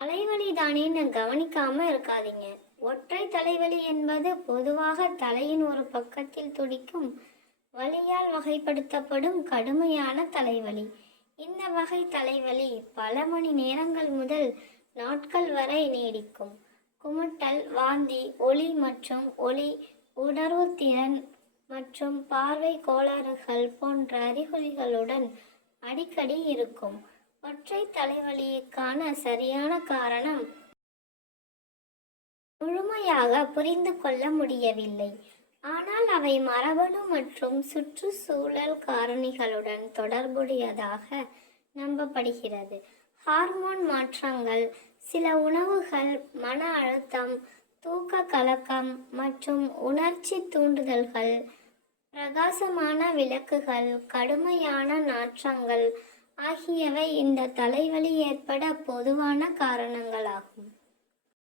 தலைவலி தானேன்னு கவனிக்காம இருக்காதீங்க. ஒற்றை தலைவலி என்பது பொதுவாக தலையின் ஒரு பக்கத்தில் துடிக்கும் வலியால் வகைப்படுத்தப்படும் கடுமையான தலைவலி. இந்த வகை தலைவலி பல மணி நேரங்கள் முதல் நாட்கள் வரை நீடிக்கும். குமட்டல் வாந்தி ஒளி மற்றும் ஒளி உணர்வுத்திறன் மற்றும் பார்வை கோளாறுகள் போன்ற அறிகுறிகளுடன் அடிக்கடி இருக்கும். ஒற்றை தலைவலிக்கான சரியான காரணம்? முழுமையாக புரிந்து கொள்ள முடியவில்லை. ஆனால் அவை மரபணு மற்றும் சுற்றுச்சூழல் காரணிகளுடன் தொடர்புடையதாக நம்பப்படுகிறது. ஹார்மோன் மாற்றங்கள் சில உணவுகள் மன அழுத்தம் தூக்க கலக்கம் மற்றும் உணர்ச்சி தூண்டுதல்கள் பிரகாசமான விளக்குகள் கடுமையான நாற்றங்கள் ஆகியவை இந்த தலைவலி ஏற்பட பொதுவான காரணங்களாகும்.